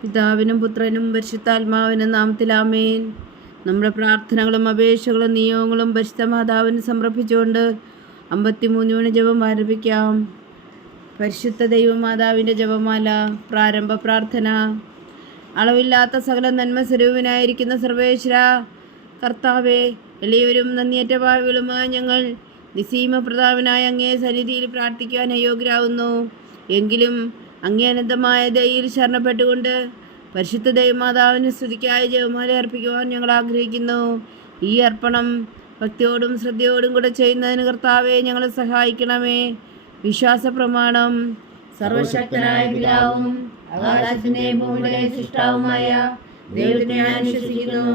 പിതാവിനും പുത്രനും പരിശുദ്ധാത്മാവിനും നാമത്തിൽ ആമേൻ. നമ്മുടെ പ്രാർത്ഥനകളും അപേക്ഷകളും നിയോഗങ്ങളും പരിശുദ്ധ മാതാവിന് സമർപ്പിച്ചുകൊണ്ട് 53 ജപം ആരംഭിക്കാം. പരിശുദ്ധ ദൈവമാതാവിൻ്റെ ജപമാല. പ്രാരംഭ പ്രാർത്ഥന. അളവില്ലാത്ത സകല നന്മ സ്വരൂപനായിരിക്കുന്ന സർവേശ്വര കർത്താവേ, എളിയവരും നന്ദിയേറ്റ പാപികളുമായ ഞങ്ങൾ നിസീമ പ്രതാപനായ അങ്ങേ സന്നിധിയിൽ പ്രാർത്ഥിക്കാൻ അയോഗ്യരാകുന്നു. എങ്കിലും അങ്ങേ അനന്തമായ ദയയിൽ ശരണപ്പെട്ടുകൊണ്ട് പരിശുദ്ധ ദൈവമാതാവിന് സ്തുതിക്കായി ജപമാല അർപ്പിക്കുവാൻ ഞങ്ങൾ ആഗ്രഹിക്കുന്നു. ഈ അർപ്പണം ഭക്തിയോടും ശ്രദ്ധയോടും കൂടെ ചെയ്യുന്നതിന് കർത്താവെ ഞങ്ങളെ സഹായിക്കണമേ. വിശ്വാസ പ്രമാണം. സർവശക്തനായ പിതാവും ആകാശത്തിന്റെയും ഭൂമിയുടെയും സൃഷ്ടാവുമായ ദൈവത്തെ ഞാൻ വിശ്വസിക്കുന്നു.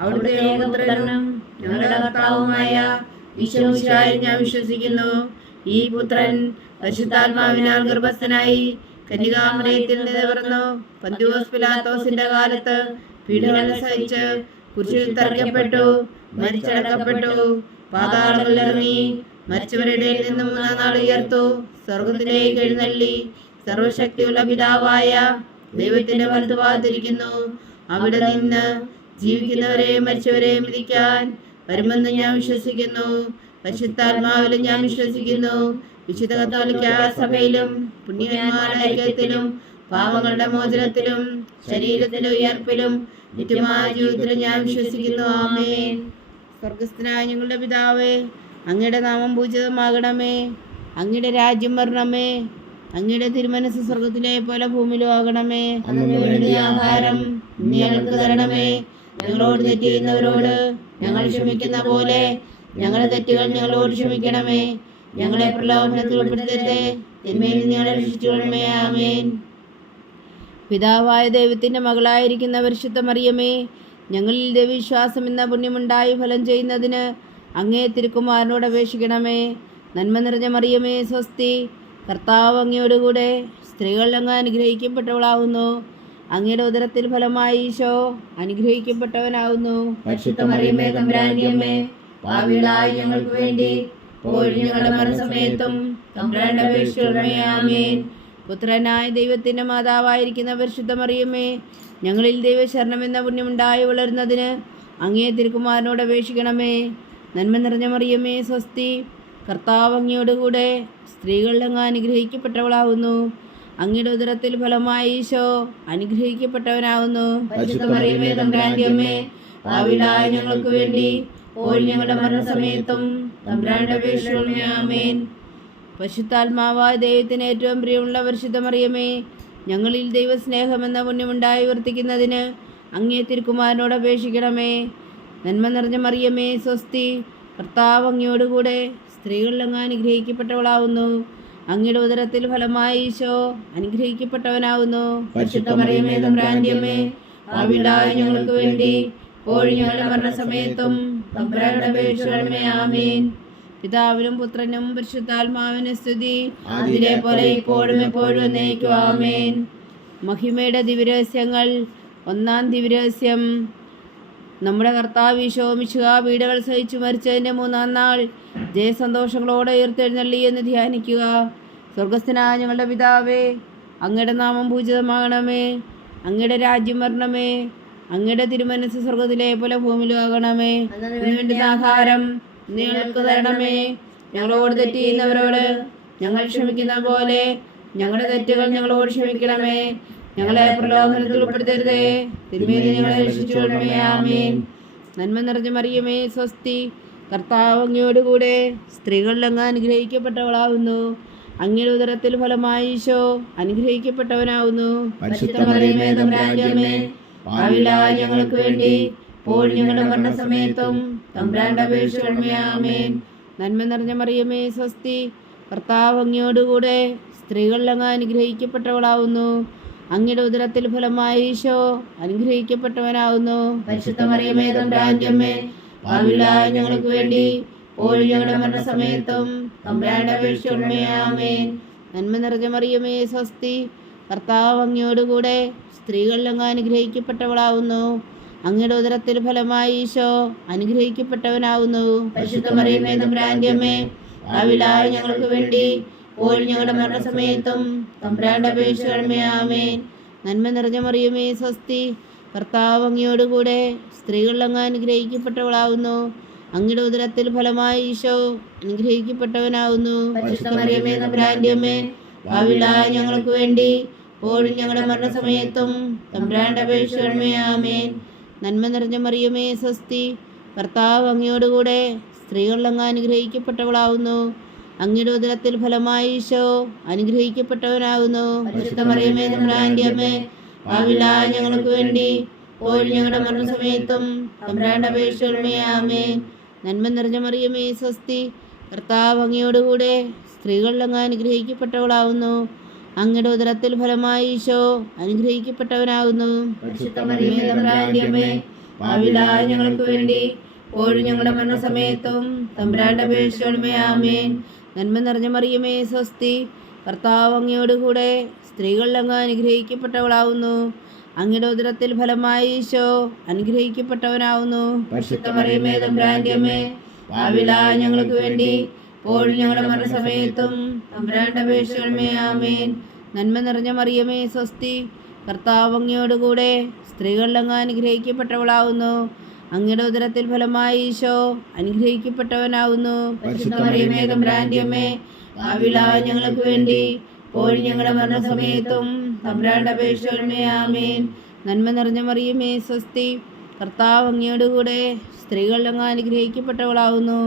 അവിടുത്തെ ഏകപുത്രനും ഞങ്ങളുടെ കർത്താവുമായ ഈശോമിശിഹായിൽ ഞാൻ വിശ്വസിക്കുന്നു. ഈ പുത്രൻ പരിശുദ്ധാത്മാവിനാൽ ഗർഭസ്ഥനായി കന്യകാമറിയത്തിൽ നിന്ന് പിറന്നു. പന്തിയോസ് പിലാത്തോസിന്റെ കാലത്ത് പീഡകൾ സഹിച്ച് കുരിശിൽ തറയ്ക്കപ്പെട്ടു, മരിച്ചടക്കപ്പെട്ടു, പാതാളങ്ങളിൽ ഇറങ്ങി, മരിച്ചവരുടെ നിന്ന് 3-ാം നാൾ ഉയർത്തു, സ്വർഗത്തിലേക്ക് എഴുന്നള്ളി, സർവശക്തിയുള്ള പിതാവായ ദൈവത്തിന്റെ വലതുഭാഗത്തിരിക്കുന്നു. അവിടെ നിന്ന് ജീവിക്കുന്നവരെയും മരിച്ചവരെയും വിധിക്കാൻ വരുമെന്ന് ഞാൻ വിശ്വസിക്കുന്നു. പരിശുദ്ധാത്മാവിലും ഞാൻ വിശ്വസിക്കുന്നു. വിശുദ്ധ കത്തോലിക്ക സഭയിലും പുണ്യവാന്മാരുടെ ഐക്യത്തിലും പാപങ്ങളുടെ മോചനത്തിലും ശരീരത്തിന്റെ ഉയർപ്പിലും നിത്യമായ ജീവിതത്തിലും ഞാൻ വിശ്വസിക്കുന്നു. ആമേൻ. സ്വർഗസ്ഥനായ ഞങ്ങളുടെ പിതാവേ, അങ്ങയുടെ നാമം പൂജിതമാകണമേ. അങ്ങയുടെ രാജ്യം വരണമേ. അങ്ങയുടെ തിരുമനസ് സ്വർഗത്തിലെ പോലെ ഭൂമിയിലും ആകണമേ. ആഹാരം ഞങ്ങൾക്ക് തരണമേ. ഞങ്ങളോട് തെറ്റ് ചെയ്യുന്നവരോട് ഞങ്ങൾ ക്ഷമിക്കുന്ന പോലെ ഞങ്ങളുടെ തെറ്റുകൾ ഞങ്ങളോട് ക്ഷമിക്കണമേ. ഞങ്ങളെ പ്രലോഭനത്തിൽ ഉൾപ്പെടുത്തരുതേ, തിന്മയിൽ നിന്ന് ഞങ്ങളെ രക്ഷിച്ചുകൊള്ളണമേ. ആമേൻ. പിതാവായ ദൈവത്തിന്റെ മകളായിരിക്കുന്ന പരിശുദ്ധ മറിയമേ, ഞങ്ങളിൽ ദൈവവിശ്വാസം എന്ന പുണ്യമുണ്ടായി ഫലം ചെയ്യുന്നതിന് അങ്ങേ തിരുക്കുമാരനോട് അപേക്ഷിക്കണമേ. നന്മ നിറഞ്ഞ മറിയമേ, സ്വസ്തി. കർത്താവ് അങ്ങയോടുകൂടെ സ്ത്രീകൾ അങ്ങ് അനുഗ്രഹിക്കപ്പെട്ടവളാകുന്നു. അങ്ങയുടെ ഉദരത്തിൽ ഫലമായി ഈശോ അനുഗ്രഹിക്കപ്പെട്ടവനാകുന്നു. പരിശുദ്ധ മറിയമേ, തമ്പുരാന്റെ അമ്മേ, പാപികളായ ഞങ്ങൾക്ക് വേണ്ടി ഇപ്പോഴും ഞങ്ങളുടെ മരണസമയത്തും തമ്പുരാന്റെ അപേക്ഷിക്കണമേ. ആമേൻ. പുത്രനായ ദൈവത്തിന്റെ മാതാവായിരിക്കുന്ന പരിശുദ്ധ മറിയമേ, ഞങ്ങളിൽ ദൈവശരണം എന്ന പുണ്യമുണ്ടായി വളരുന്നതിന് അങ്ങേ തിരുക്കുമാരനോട് അപേക്ഷിക്കണമേ. നന്മ നിറഞ്ഞ മറിയമേ, സ്വസ്തി. കർത്താവ് അങ്ങയോടുകൂടെ സ്ത്രീകൾ അങ്ങ് അനുഗ്രഹിക്കപ്പെട്ടവളാകുന്നു. അങ്ങയുടെ ഉദരത്തിൽ ഫലമായി ഈശോ അനുഗ്രഹിക്കപ്പെട്ടവനാകുന്നു. പരിശുദ്ധ മറിയമേ, തമ്പുരാന്റെ അമ്മേ, പാപികളായ ഞങ്ങൾക്ക് വേണ്ടി ഇപ്പോഴും ഞങ്ങളുടെ മരണസമയത്തും തമ്പുരാന്റെ അപേക്ഷിക്കണമേ. ആമേൻ. പരിശുദ്ധാത്മാവായ ദൈവത്തിന് ഏറ്റവും പ്രിയമുള്ള പരിശുദ്ധ മറിയമേ, ഞങ്ങളിൽ ദൈവസ്നേഹമെന്ന പുണ്യമുണ്ടായി വർത്തിക്കുന്നതിന് അങ്ങേ തിരുക്കുമാരനോട് അപേക്ഷിക്കണമേ. നന്മ നിറഞ്ഞ മറിയമേ, സ്വസ്തി. കർത്താവ് അങ്ങയോടുകൂടെ സ്ത്രീകൾ അങ്ങ് അനുഗ്രഹിക്കപ്പെട്ടവളാവുന്നു. അങ്ങയുടെ ഉദരത്തിൽ ഫലമായി ഈശോ അനുഗ്രഹിക്കപ്പെട്ടവനാവുന്നു. പരിശുദ്ധ മറിയമേ, തമ്പുരാന്റെ അമ്മേ, പാപികളായ ഞങ്ങൾക്ക് വേണ്ടി ഇപ്പോഴും ഞങ്ങളുടെ മരണസമയത്തും തമ്പുരാന്റെ അപേക്ഷിക്കണമേ. ആമേൻ. പിതാവിനും പുത്രനും പരിശുദ്ധാത്മാവിന് സ്തുതി, അതിലെ പോലെ ഇപ്പോഴും എപ്പോഴും എന്നേക്കും. ആമേൻ. മഹിമയുടെ ദിവ്യരഹസ്യങ്ങൾ. 1-ാം ദിവ്യരഹസ്യം. നമ്മുടെ കർത്താവ് ഈശോ മിശിഹാ പീഡകൾ സഹിച്ചു മരിച്ചതിൻ്റെ 3-ാം നാൾ ജയസന്തോഷങ്ങളോടെ ഉയർത്തെഴുന്നള്ളി എന്ന് ധ്യാനിക്കുക. സ്വർഗസ്ഥനായ ഞങ്ങളുടെ പിതാവേ, അങ്ങയുടെ നാമം പൂജിതമാകണമേ. അങ്ങയുടെ രാജ്യം വരണമേ. അങ്ങയുടെ തിരുമനസ് സ്വർഗത്തിലെ പോലെ ഭൂമിയിലും ആകണമേ. വേണ്ടുന്ന ആഹാരം ഞങ്ങൾക്ക് തരണമേ. ഞങ്ങളോട് തെറ്റ് ചെയ്യുന്നവരോട് ഞങ്ങൾ ക്ഷമിക്കുന്ന പോലെ ഞങ്ങളുടെ തെറ്റുകൾ ഞങ്ങളോട് ക്ഷമിക്കണമേ. ഞങ്ങളെ പ്രലോഭനത്തിൽ ഉൾപ്പെടുത്തരുതേ, തിന്മയിൽ ഞങ്ങളെ രക്ഷിച്ചുകൊള്ളണമേ. ആമേൻ. നന്മ നിറഞ്ഞ മറിയമേ, സ്വസ്തി. കർത്താവ് അങ്ങയോടുകൂടെ സ്ത്രീകളിൽ അങ്ങ് അനുഗ്രഹിക്കപ്പെട്ടവളാകുന്നു. അങ്ങയുടെ ഉദരത്തിൽ ഫലമായി ഈശോ അനുഗ്രഹിക്കപ്പെട്ടവനാകുന്നു. പരിശുദ്ധ മറിയമേ, തമ്പുരാന്റെ അമ്മേ, പാപികളായ ഞങ്ങൾക്ക് വേണ്ടി ഇപ്പോഴും ഞങ്ങളുടെ മരണസമയത്തും തമ്പുരാന്റെ അപേക്ഷിക്കണമേ. ആമേൻ. നന്മ നിറഞ്ഞ മറിയമേ, സ്വസ്തി. കർത്താവ് അങ്ങയോടുകൂടെ സ്ത്രീകളിൽ അങ്ങ് അനുഗ്രഹിക്കപ്പെട്ടവളാവുന്നു. അങ്ങയുടെ ഉദരത്തിൽ ഫലമായി ഈശോ അനുഗ്രഹിക്കപ്പെട്ടവനാവുന്നു. പരിശുദ്ധ മറിയമേ, തമ്പുരാന്റെ അമ്മേ, പാപികളായ ഞങ്ങൾക്ക് വേണ്ടി ഇപ്പോഴും ഞങ്ങളുടെ മരണസമയത്തും തമ്പുരാന്റെ അപേക്ഷിക്കണമേ. ആമേൻ. നന്മ നിറഞ്ഞ മറിയമേ, സ്വസ്തി. കർത്താവ് അങ്ങയോടുകൂടെ സ്ത്രീകളിൽ അങ്ങ് അനുഗ്രഹിക്കപ്പെട്ടവളാവുന്നു. അങ്ങയുടെ ഉദരത്തിൽ ഫലമായി ഈശോ അനുഗ്രഹിക്കപ്പെട്ടവനാവുന്നു. പരിശുദ്ധ മറിയമേ, തമ്പുരാന്റെ അമ്മേ, പാപികളായ ഞങ്ങൾക്ക് വേണ്ടി ഇപ്പോഴും ഞങ്ങളുടെ മരണസമയത്തും തമ്പുരാന്റെ അപേക്ഷിക്കണമേ. ആമേൻ. നന്മ നിറഞ്ഞ മറിയമേ സ്വസ്തി, കർത്താവ് അങ്ങയോടുകൂടെ സ്ത്രീകളിൽ അങ്ങ് അനുഗ്രഹിക്കപ്പെട്ടവളാവുന്നു. അങ്ങയുടെ ഉദരത്തിൽ ഫലമായി ഈശോ അനുഗ്രഹിക്കപ്പെട്ടവനാവുന്നു. പരിശുദ്ധ മറിയമേ തമ്പുരാന്റെ അമ്മേ, പാപികളായ ഞങ്ങൾക്ക് വേണ്ടി ഇപ്പോഴും ഞങ്ങളുടെ മരണസമയത്തും തമ്പുരാന്റെ അപേക്ഷിക്കണമേ. ആമേൻ. നന്മ നിറഞ്ഞ മറിയമേ സ്വസ്തി, കർത്താവ് അങ്ങയോടുകൂടെ സ്ത്രീകളിൽ അങ്ങ് അനുഗ്രഹിക്കപ്പെട്ടവളാവുന്നു. അങ്ങയുടെ ഉദരത്തിൽ ഫലമായി ഈശോ അനുഗ്രഹിക്കപ്പെട്ടവനാവുന്നു. പരിശുദ്ധ മറിയമേ തമ്പുരാന്റെ അമ്മേ, പാപികളായ ഞങ്ങൾക്ക് വേണ്ടി ഇപ്പോഴും ഞങ്ങളുടെ മരണസമയത്തും തമ്പുരാന്റെ അപേക്ഷിക്കണമേ. ആമേൻ. നന്മ നിറഞ്ഞ മറിയമേ സ്വസ്തി, കർത്താവ് അങ്ങയോടുകൂടെ സ്ത്രീകളിൽ അങ്ങ് അനുഗ്രഹിക്കപ്പെട്ടവളാവുന്നു. അങ്ങയുടെ ഉദരത്തിൽ ഫലമായി ഈശോ അനുഗ്രഹിക്കപ്പെട്ടവനാവുന്നു. പരിശുദ്ധ മറിയമേ തമ്പുരാന്റെ അമ്മേ, പാപികളായ ഞങ്ങൾക്ക് വേണ്ടി ഇപ്പോഴും ഞങ്ങളുടെ മരണസമയത്തും തമ്പുരാന്റെ അപേക്ഷിക്കണമേ. ആമേൻ. നന്മ നിറഞ്ഞ മറിയമേ സ്വസ്തി, കർത്താവ് അങ്ങയോടുകൂടെ സ്ത്രീകളിൽ അങ്ങ് അനുഗ്രഹിക്കപ്പെട്ടവളാവുന്നു. അങ്ങയുടെ ഉദരത്തിൽ ഫലമായി ഈശോ അനുഗ്രഹിക്കപ്പെട്ടവനാവുന്നു. പരിശുദ്ധ മറിയമേ തമ്പുരാന്റെ അമ്മേ, പാപികളായ ഞങ്ങൾക്ക് വേണ്ടി ഇപ്പോഴും ഞങ്ങളുടെ മരണസമയത്തും തമ്പുരാന്റെ അപേക്ഷിക്കണമേ. ആമേൻ. നന്മ നിറഞ്ഞ മറിയമേ സ്വസ്തി, കർത്താവ് അങ്ങയോടുകൂടെ സ്ത്രീകളിൽ അങ്ങ് അനുഗ്രഹിക്കപ്പെട്ടവളാവുന്നു. അങ്ങയുടെ ഉദരത്തിൽ ഫലമായി ഈശോ അനുഗ്രഹിക്കപ്പെട്ടവനാവുന്നു. പരിശുദ്ധ മറിയമേ തമ്പുരാന്റെ അമ്മേ, പാപികളായ ഞങ്ങൾക്ക് വേണ്ടി ഇപ്പോഴും ഞങ്ങളുടെ മരണസമയത്തും തമ്പുരാന്റെ അപേക്ഷിക്കണമേ. ആമേൻ. നന്മ നിറഞ്ഞ മറിയമേ സ്വസ്തി, കർത്താവ് അങ്ങയോടുകൂടെ സ്ത്രീകളിൽ അങ്ങ് അനുഗ്രഹിക്കപ്പെട്ടവളാവുന്നു.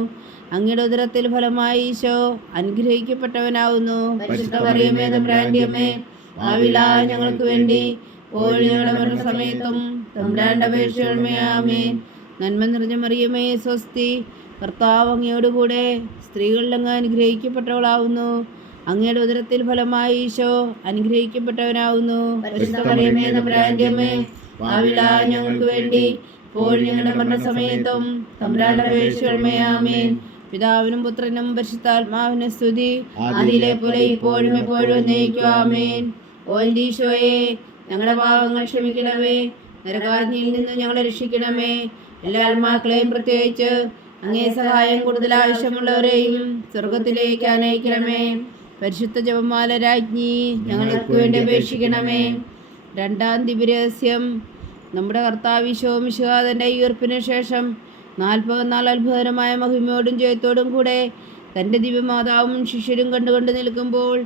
അങ്ങയുടെ ഉദരത്തിൽ ഫലമായി ഈശോ അനുഗ്രഹിക്കപ്പെട്ടവനാവുന്നു. പരിശുദ്ധ മറിയമേ തമ്പുരാന്റെ അമ്മേ, പാപികളായ ഞങ്ങൾക്ക് വേണ്ടി ഇപ്പോഴും ഞങ്ങളുടെ മരണസമയത്തും തമ്പുരാന്റെ അപേക്ഷിക്കണമേ. ആമേൻ. നന്മ നിറഞ്ഞ മറിയമേ സ്വസ്തി, കർത്താവ് അങ്ങയോടുകൂടെ സ്ത്രീകളിൽ അങ്ങ് അനുഗ്രഹിക്കപ്പെട്ടവളാവുന്നു. അങ്ങയുടെ ഉദരത്തിൽ ഫലമായി ഈശോ അനുഗ്രഹിക്കപ്പെട്ടവനാവുന്നു. പരിശുദ്ധ മറിയമേ തമ്പുരാന്റെ അമ്മേ, പാപികളായ ഞങ്ങൾക്ക് വേണ്ടി ഇപ്പോഴും ഞങ്ങളുടെ മരണസമയത്തും തമ്പുരാന്റെ അപേക്ഷിക്കണമേ. ആമേൻ. പിതാവിനും പുത്രനും പരിശുദ്ധാത്മാവിനും സ്തുതി, ആദിയിലെ പോലെ ഇപ്പോഴും എപ്പോഴും എന്നേക്കും. ആമേൻ. ഓ എൻ്റെ ഈശോയെ, ഞങ്ങളുടെ പാപങ്ങൾ ക്ഷമിക്കണമേ, നരകാഗ്നിയിൽ നിന്ന് ഞങ്ങളെ രക്ഷിക്കണമേ. എല്ലാ ആത്മാക്കളെയും പ്രത്യേകിച്ച് അങ്ങേ സഹായം കൂടുതൽ ആവശ്യമുള്ളവരെയും സ്വർഗത്തിലേക്ക് അനയിക്കണമേ. പരിശുദ്ധ ജപമാല രാജ്ഞി, ഞങ്ങൾക്ക് വേണ്ടി അപേക്ഷിക്കണമേ. രണ്ടാം ദിവ്യരഹസ്യം. നമ്മുടെ കർത്താവ് ഈശോ മിശിഹായുടെ ഉയർപ്പിന് ശേഷം 40 നാൾ അത്ഭുതകരമായ മഹിമയോടും ജയത്തോടും കൂടെ തൻ്റെ ദിവ്യമാതാവും ശിഷ്യരും കണ്ടുകൊണ്ട് നിൽക്കുമ്പോൾ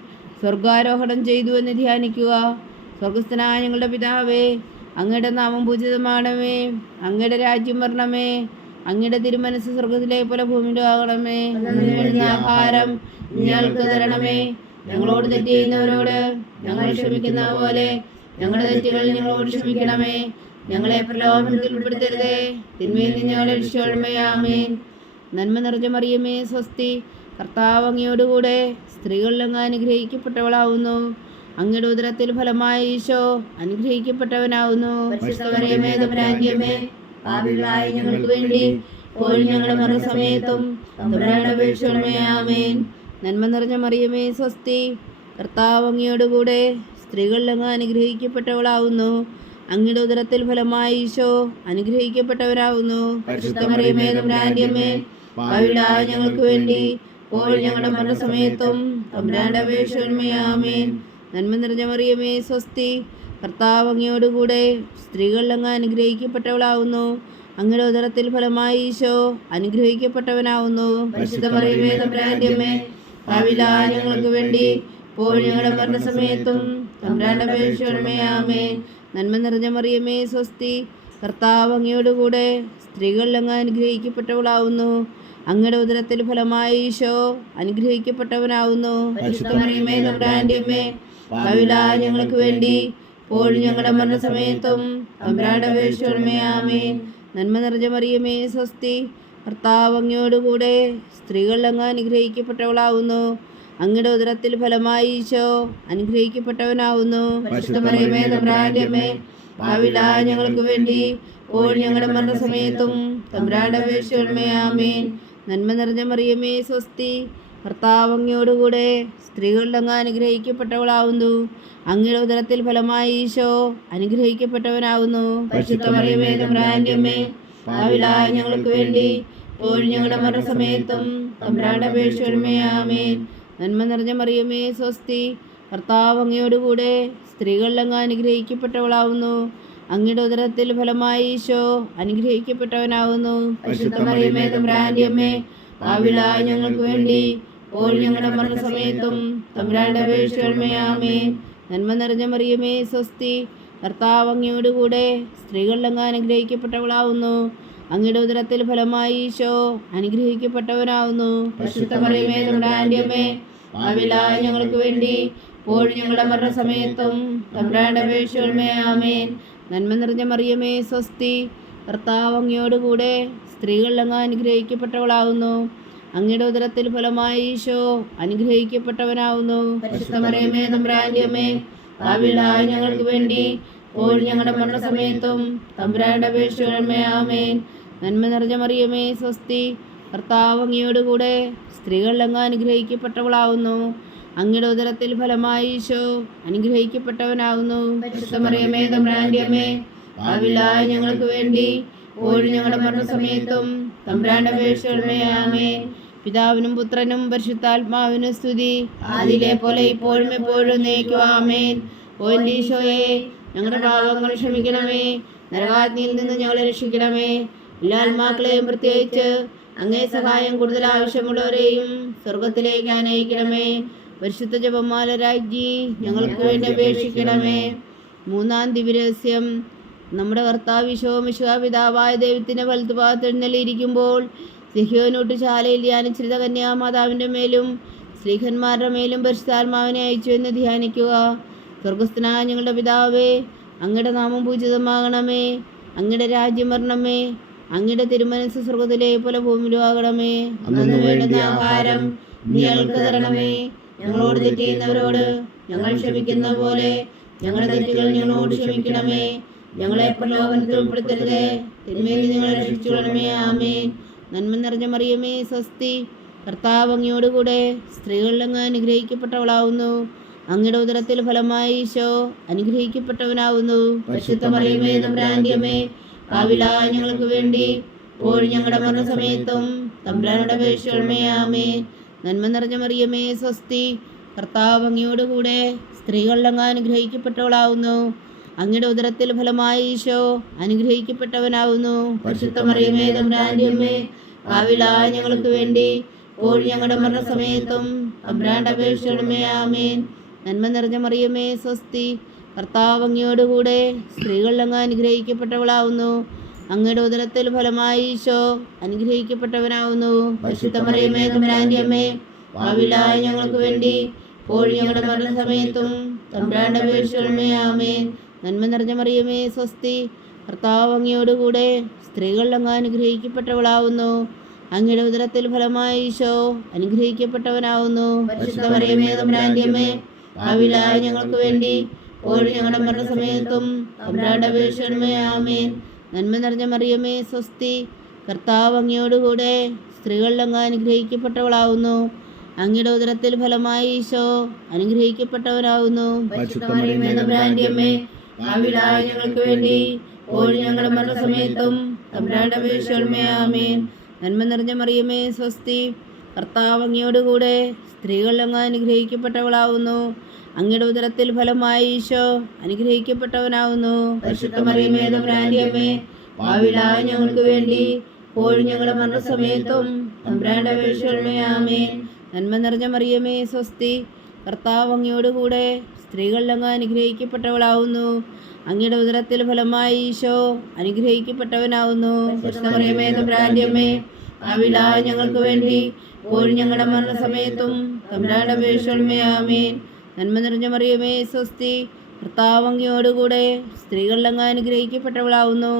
സ്വർഗാരോഹണം ചെയ്തു എന്ന് ധ്യാനിക്കുക. സ്വർഗസ്ഥനായ ഞങ്ങളുടെ പിതാവേ, അങ്ങയുടെ നാമം പൂജിതമാണമേ, അങ്ങയുടെ രാജ്യം വരണമേ, അങ്ങയുടെ തിരുമനസ് സ്വർഗത്തിലെ പോലെ ഭൂമിയിലും ആകണമേ. ആഹാരം ഞങ്ങൾക്ക് തരണമേ. ഞങ്ങളോട് തെറ്റ് ചെയ്യുന്നവരോട് ഞങ്ങൾ ക്ഷമിക്കുന്ന പോലെ ഞങ്ങളുടെ തെറ്റുകൾ ഞങ്ങളോട് ക്ഷമിക്കണമേ. ഞങ്ങളെ പ്രലോഭനത്തിൽ ഉൾപ്പെടുത്തരുതേ, തിന്മയിൽ നിന്ന് ഞങ്ങളെ രക്ഷിക്കണമേ. ആമേൻ. നന്മ നിറഞ്ഞ മറിയമേ സ്വസ്തി, കർത്താവ് അങ്ങയോടുകൂടെ സ്ത്രീകളിൽ അങ്ങ് അനുഗ്രഹിക്കപ്പെട്ടവളാവുന്നു. അങ്ങയുടെ ഉദരത്തിൽ ഫലമായി ഈശോ അനുഗ്രഹിക്കപ്പെട്ടവനാവുന്നു. പരിശുദ്ധ മറിയമേ തമ്പുരാന്റെ അമ്മേ, പാപികളായ ഞങ്ങൾക്ക് വേണ്ടി ഇപ്പോഴും ഞങ്ങളുടെ മരണസമയത്തും തമ്പുരാന്റെ അപേക്ഷിക്കണമേ. ആമേൻ. നന്മ നിറഞ്ഞ മറിയമേ സ്വസ്തി, കർത്താവ് അങ്ങയോടുകൂടെ സ്ത്രീകളിൽ അങ്ങ് അനുഗ്രഹിക്കപ്പെട്ടവളാവുന്നു. അങ്ങയുടെ ഉദരത്തിൽ ഫലമായി ഈശോ അനുഗ്രഹിക്കപ്പെട്ടവരാവുന്നു. പരിശുദ്ധ മറിയമേ തമ്പുരാന്റെ അമ്മേ, പാപികളായ ഞങ്ങൾക്ക് വേണ്ടി ഇപ്പോഴും ഞങ്ങളുടെ മരണസമയത്തും തമ്പുരാന്റെ അപേക്ഷിക്കണമേ. ആമേൻ. നന്മ നിറഞ്ഞ മറിയമേ സ്വസ്തി, കർത്താവ് അങ്ങയോടുകൂടെ സ്ത്രീകളിൽ അങ്ങ് അനുഗ്രഹിക്കപ്പെട്ടവളാവുന്നു. അങ്ങയുടെ ഉദരത്തിൽ ഫലമായി ഈശോ അനുഗ്രഹിക്കപ്പെട്ടവനാവുന്നു. പരിശുദ്ധ മറിയമേ തമ്പുരാന്റെ അമ്മേ, പാപികളായ ഞങ്ങൾക്ക് വേണ്ടി ഇപ്പോഴും ഞങ്ങളുടെ മരണസമയത്തും തമ്പുരാന്റെ അപേക്ഷിക്കണമേ. ആമേൻ. നന്മ നിറഞ്ഞ മറിയമേ സ്വസ്തി, കർത്താവ് അങ്ങയോടുകൂടെ സ്ത്രീകളിൽ അങ്ങ് അനുഗ്രഹിക്കപ്പെട്ടവളാവുന്നു. അങ്ങയുടെ ഉദരത്തിൽ ഫലമായി ഈശോ അനുഗ്രഹിക്കപ്പെട്ടവനാവുന്നു. പരിശുദ്ധ മറിയമേ തമ്പുരാന്റെ അമ്മേ, പാപികളായ ഞങ്ങൾക്ക് വേണ്ടി ഇപ്പോഴും ഞങ്ങളുടെ മരണസമയത്തും തമ്പുരാന്റെ അപേക്ഷിക്കണമേ. ആമേൻ. നന്മ നിറഞ്ഞ മറിയമേ സ്വസ്തി, കർത്താവ് അങ്ങയോടുകൂടെ സ്ത്രീകളിൽ അങ്ങ് അനുഗ്രഹിക്കപ്പെട്ടവളാവുന്നു. അങ്ങയുടെ ഉദരത്തിൽ ഫലമായി ഈശോ അനുഗ്രഹിക്കപ്പെട്ടവനാവുന്നു. പരിശുദ്ധ മറിയമേ തമ്പുരാന്റെ അമ്മേ, പാപികളായ ഞങ്ങൾക്ക് വേണ്ടി ഇപ്പോഴും ഞങ്ങളുടെ മരണസമയത്തും തമ്പുരാന്റെ അപേക്ഷിക്കണമേ. ആമേൻ. നന്മ നിറഞ്ഞ മറിയമേ സ്വസ്തി, കർത്താവ് അങ്ങയോടുകൂടെ സ്ത്രീകളിൽ അങ്ങ് അനുഗ്രഹിക്കപ്പെട്ടവളാവുന്നു. അങ്ങയുടെ ഉദരത്തിൽ ഫലമായി ഈശോ അനുഗ്രഹിക്കപ്പെട്ടവനാവുന്നു. പരിശുദ്ധ മറിയമേ തമ്പുരാന്റെ അമ്മേ, പാപികളായ ഞങ്ങൾക്ക് വേണ്ടി ഇപ്പോഴും ഞങ്ങളുടെ മരണസമയത്തും തമ്പുരാന്റെ അപേക്ഷിക്കണമേ. ആമേൻ. നന്മ നിറഞ്ഞ മറിയമേ സ്വസ്തി, കർത്താവ് അങ്ങയോടുകൂടെ സ്ത്രീകളിൽ അങ്ങ് അനുഗ്രഹിക്കപ്പെട്ടവളാവുന്നു. അങ്ങയുടെ ഉദരത്തിൽ ഫലമായി ഈശോ അനുഗ്രഹിക്കപ്പെട്ടവനാവുന്നു. പരിശുദ്ധ മറിയമേ തമ്പുരാന്റെ അമ്മേ, പാപികളായ ഞങ്ങൾക്ക് വേണ്ടി ഇപ്പോഴും ഞങ്ങളുടെ മരണസമയത്തും തമ്പുരാന്റെ അപേക്ഷിക്കണമേ. ആമേൻ. നന്മ നിറഞ്ഞ മറിയമേ സ്വസ്തി, കർത്താവ് അങ്ങയോടുകൂടെ സ്ത്രീകളിൽ അങ്ങ് അനുഗ്രഹിക്കപ്പെട്ടവളാവുന്നു. അങ്ങയുടെ ഉദരത്തിൽ ഫലമായി ഈശോ അനുഗ്രഹിക്കപ്പെട്ടവനാവുന്നു. പരിശുദ്ധ മറിയമേ തമ്പുരാന്റെ അമ്മേ, പാപികളായ ഞങ്ങൾക്ക് വേണ്ടി ഇപ്പോഴും ഞങ്ങളുടെ മരണസമയത്തും തമ്പുരാന്റെ അപേക്ഷിക്കണമേ. ആമേൻ. നന്മ നിറഞ്ഞ മറിയമേ സ്വസ്തി, കർത്താവ് അങ്ങയോടുകൂടെ സ്ത്രീകളിൽ അങ്ങ് അനുഗ്രഹിക്കപ്പെട്ടവളാവുന്നു. അങ്ങയുടെ ഉദരത്തിൽ ഫലമായി ഈശോ അനുഗ്രഹിക്കപ്പെട്ടവനാവുന്നു. പരിശുദ്ധ മറിയമേ തമ്പുരാന്റെ അമ്മേ, പാപികളായ ഞങ്ങൾക്ക് വേണ്ടി ഇപ്പോഴും ഞങ്ങളുടെ മരണസമയത്തും തമ്പുരാന്റെ അപേക്ഷിക്കണമേ. ആമേൻ. നന്മ നിറഞ്ഞ മറിയമേ സ്വസ്തി, കർത്താവ് അങ്ങയോടുകൂടെ സ്ത്രീകളിൽ അങ്ങ് അനുഗ്രഹിക്കപ്പെട്ടവളാവുന്നു. അങ്ങയുടെ ഉദരത്തിൽ ഫലമായി ഈശോ അനുഗ്രഹിക്കപ്പെട്ടവനാവുന്നു. പരിശുദ്ധ മറിയമേ തമ്പുരാന്റെ അമ്മേ, പാപികളായ ഞങ്ങൾക്ക് വേണ്ടി ഇപ്പോഴും ഞങ്ങളുടെ മരണസമയത്തും തമ്പുരാന്റെ അപേക്ഷിക്കണമേ. ആമേൻ. പിതാവിനും പുത്രനും പരിശുദ്ധാത്മാവിനും സ്തുതി, ആദിയിലെ പോലെ ഇപ്പോഴും എപ്പോഴും എന്നേക്കും. ആമേൻ. ഓ എൻ്റെ ഈശോയെ, ഞങ്ങളുടെ പാപങ്ങൾ ക്ഷമിക്കണമേ, നരകാഗ്നിയിൽ നിന്ന് ഞങ്ങളെ രക്ഷിക്കണമേ. എല്ലാ ആത്മാക്കളെയും പ്രത്യേകിച്ച് അങ്ങേ സഹായം കൂടുതൽ ആവശ്യമുള്ളവരെയും സ്വർഗത്തിലേക്ക് ആനയിക്കണമേ. പരിശുദ്ധ ജപമാല രാജ്ഞി, ഞങ്ങൾക്ക് വേണ്ടി അപേക്ഷിക്കണമേ. മൂന്നാം ദിവ്യരഹസ്യം. നമ്മുടെ കർത്താവ് ഈശോ മിശിഹാ പിതാവായ ദൈവത്തിൻ്റെ വലത്തുഭാഗത്ത് എഴുന്നള്ളിയിരിക്കുമ്പോൾ സിഹ്യോനോട്ട് ശാലയിൽ ധ്യാനിച്ചിരുന്ന കന്യാമാതാവിൻ്റെ മേലും ശ്രീഹന്മാരുടെ മേലും പരിശുദ്ധാത്മാവിനെ അയച്ചു എന്ന് ധ്യാനിക്കുക. സ്വർഗസ്ഥനായ ഞങ്ങളുടെ പിതാവേ, അങ്ങയുടെ നാമം പൂജിതമാകണമേ. അങ്ങയുടെ രാജ്യം വരണമേ. അങ്ങയുടെ തിരുമനസ്സ് സ്വർഗത്തിലെ പോലെ ഭൂമിയിലും ആകണമേ. അന്നു വേണ്ടുന്ന ആഹാരം നീ ഞങ്ങൾക്ക് തരണമേ. ഞങ്ങളോട് തെറ്റ് ചെയ്യുന്നവരോട് ഞങ്ങൾ ക്ഷമിക്കുന്ന പോലെ ഞങ്ങളുടെ തെറ്റുകൾ ഞങ്ങളോട് ക്ഷമിക്കണമേ. ഞങ്ങളെ പ്രലോഭനത്തിൽ ഉൾപ്പെടുത്തരുതേ, തിന്മയിൽ നിന്ന് ഞങ്ങളെ രക്ഷിച്ചുകൊള്ളണമേ. ആമേൻ. നന്മ നിറഞ്ഞ മറിയമേ സ്വസ്തി, കർത്താവ് അങ്ങയോടുകൂടെ സ്ത്രീകളിൽ അങ്ങ് അനുഗ്രഹിക്കപ്പെട്ടവളാവുന്നു. അങ്ങയുടെ ഉദരത്തിൽ ഫലമായി ഈശോ അനുഗ്രഹിക്കപ്പെട്ടവനാവുന്നു. പരിശുദ്ധ മറിയമേ തമ്പുരാന്റെ അമ്മേ, പാപികളായ ഞങ്ങൾക്ക് വേണ്ടി ഇപ്പോഴും ഞങ്ങളുടെ മരണസമയത്തും തമ്പുരാനോട് അപേക്ഷിക്കണമേ. ആമേൻ. നന്മ നിറഞ്ഞ മറിയമേ സ്വസ്തി, കർത്താവ് അങ്ങയോടുകൂടെ സ്ത്രീകളിൽ അങ്ങ് അനുഗ്രഹിക്കപ്പെട്ടവളാവുന്നു. അങ്ങയുടെ ഉദരത്തിൽ ഫലമായി ഈശോ അനുഗ്രഹിക്കപ്പെട്ടവനാവുന്നു. പരിശുദ്ധ മറിയമേ തമ്പുരാന്റെ അമ്മേ, പാപികളായ ഞങ്ങൾക്ക് വേണ്ടി ഇപ്പോഴും ഞങ്ങളുടെ മരണസമയത്തും തമ്പുരാന്റെ അപേക്ഷിക്കണമേ. ആമേൻ. നന്മ നിറഞ്ഞ മറിയമേ സ്വസ്തി, കർത്താവ് അങ്ങയോടുകൂടെ സ്ത്രീകളിൽ അങ്ങ് അനുഗ്രഹിക്കപ്പെട്ടവളാവുന്നു. അങ്ങയുടെ ഉദരത്തിൽ ഫലമായി ഈശോ അനുഗ്രഹിക്കപ്പെട്ടവനാവുന്നു. പരിശുദ്ധ മറിയമേ തമ്പുരാന്റെ അമ്മേ, പാപികളായ ഞങ്ങൾക്ക് വേണ്ടി ഇപ്പോഴും ഞങ്ങളുടെ മരണസമയത്തും തമ്പുരാന്റെ അപേക്ഷിക്കണമേ. ആമേൻ. നന്മ നിറഞ്ഞ മറിയമേ സ്വസ്തി, കർത്താവ് അങ്ങയോടുകൂടെ സ്ത്രീകളിൽ അങ്ങ് അനുഗ്രഹിക്കപ്പെട്ടവളാവുന്നു. അങ്ങയുടെ ഉദരത്തിൽ ഫലമായി ഈശോ അനുഗ്രഹിക്കപ്പെട്ടവനാവുന്നു. പരിശുദ്ധ മറിയമേ തമ്പുരാന്റെ അമ്മേ, പാപികളായ ഞങ്ങൾക്ക് വേണ്ടി ഇപ്പോഴും ഞങ്ങളുടെ മരണസമയത്തും തമ്പുരാന്റെ അപേക്ഷിക്കണമേ. ആമേൻ. നന്മ നിറഞ്ഞ മറിയമേ സ്വസ്തി, കർത്താവ് അങ്ങയോടുകൂടെ സ്ത്രീകളിൽ അങ്ങ് അനുഗ്രഹിക്കപ്പെട്ടവളാവുന്നു. അങ്ങയുടെ ഉദരത്തിൽ ഫലമായി ഈശോ അനുഗ്രഹിക്കപ്പെട്ടവനാവുന്നു. പരിശുദ്ധ മറിയമേ തമ്പുരാന്റെ അമ്മേ, പാപികളായ ഞങ്ങൾക്ക് വേണ്ടി ഇപ്പോഴും ഞങ്ങളുടെ മരണസമയത്തും തമ്പുരാന്റെ അപേക്ഷിക്കണമേ. ആമേൻ. നന്മ നിറഞ്ഞ മറിയമേ സ്വസ്തി, കർത്താവ് അങ്ങയോടുകൂടെ സ്ത്രീകളിൽ അങ്ങ് അനുഗ്രഹിക്കപ്പെട്ടവളാവുന്നു. അങ്ങയുടെ ഉദരത്തിൽ ഫലമായി ഈശോ അനുഗ്രഹിക്കപ്പെട്ടവനാവുന്നു. പരിശുദ്ധ മറിയമേ തമ്പുരാന്റെ അമ്മേ, പാപികളായ ഞങ്ങൾക്ക് വേണ്ടി ഇപ്പോഴും ഞങ്ങളുടെ മരണസമയത്തും തമ്പുരാന്റെ അപേക്ഷിക്കണമേ. ആമേൻ. നന്മ നിറഞ്ഞ മറിയമേ സ്വസ്തി, കർത്താവ് അങ്ങയോടുകൂടെ സ്ത്രീകളിൽ അങ്ങ് അനുഗ്രഹിക്കപ്പെട്ടവളാവുന്നു. അങ്ങയുടെ ഉദരത്തിൽ ഫലമായി ഈശോ അനുഗ്രഹിക്കപ്പെട്ടവനാവുന്നു. പരിശുദ്ധ മറിയമേ തമ്പുരാന്റെ അമ്മേ, പാപികളായ ഞങ്ങൾക്ക് വേണ്ടി ഇപ്പോഴും ഞങ്ങളുടെ മരണസമയത്തും തമ്പുരാന്റെ അപേക്ഷിക്കണമേ. ആമേൻ. നന്മ നിറഞ്ഞ മറിയമേ സ്വസ്തി, കർത്താവ് അങ്ങയോടുകൂടെ സ്ത്രീകളിൽ അങ്ങ് അനുഗ്രഹിക്കപ്പെട്ടവളാവുന്നു.